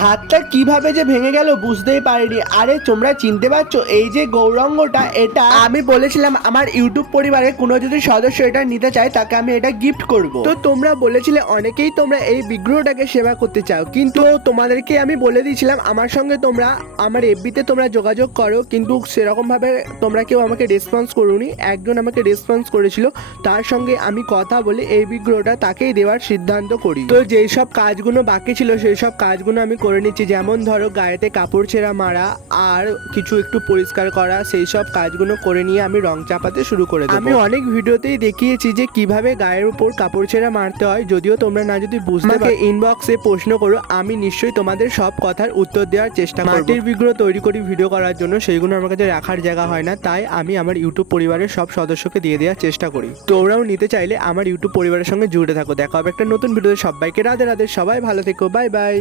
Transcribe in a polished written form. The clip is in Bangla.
হাতটা কিভাবে যে ভেঙে গেল বুঝতেই পারিনি। আরে তোমরা চিনতে পারছো এই যে গৌরাঙ্গটা, এটা আমি বলেছিলাম আমার ইউটিউব পরিবারের কোনো যদি সদস্য এটা নিতে চায় তাকে আমি এটা গিফট করব। তো তোমরা বলেছিলে অনেকেই তোমরা এই বিগ্রহটাকে সেবা করতে চাও, কিন্তু তোমাদেরকে আমি বলে দিয়েছিলাম আমার সঙ্গে তোমরা আমার এফবিতে তোমরা যোগাযোগ করো, কিন্তু সেরকম ভাবে তোমরা কেউ আমাকে রেসপন্স করোনি। একজন আমাকে রেসপন্স করেছিল, তার সঙ্গে আমি কথা বলে এই বিগ্রহটা তাকেই দেওয়ার সিদ্ধান্ত করি। তো যেই সব কাজগুলো বাকি ছিল সেই সব কাজগুলো আমি করে নিচ্ছি, যেমন ধরো গায়েতে কাপড় ছেঁড়া মারা আর কিছু একটু পরিষ্কার করা, সেই সব কাজগুলো করে নিয়ে আমি রং চাপাতে শুরু করে দেবো। আমি অনেক ভিডিওতেই দেখিয়েছি যে কিভাবে গায়ের উপর কাপড় ছেঁড়া মারতে হয়, যদিও তোমরা না যদি বুঝতে পারো ইনবক্সে প্রশ্ন করো, আমি নিশ্চয়ই তোমাদের সব কথার উত্তর দেওয়ার চেষ্টা করব। মাটির বিগ্রহ তৈরি করি ভিডিও করার জন্য সেইগুলো আমার কাছে রাখার জায়গা হয় না, তাই আমি আমার ইউটিউব পরিবারের সব সদস্যকে দিয়ে দেওয়ার চেষ্টা করি। তোমরাও নিতে চাইলে আমার ইউটিউব পরিবারের সঙ্গে জুড়ে থাকো। দেখা হবে একটা নতুন ভিডিওতে। সবাইকে রাধে রাধে, সবাই ভালো থেকো, বাই বাই।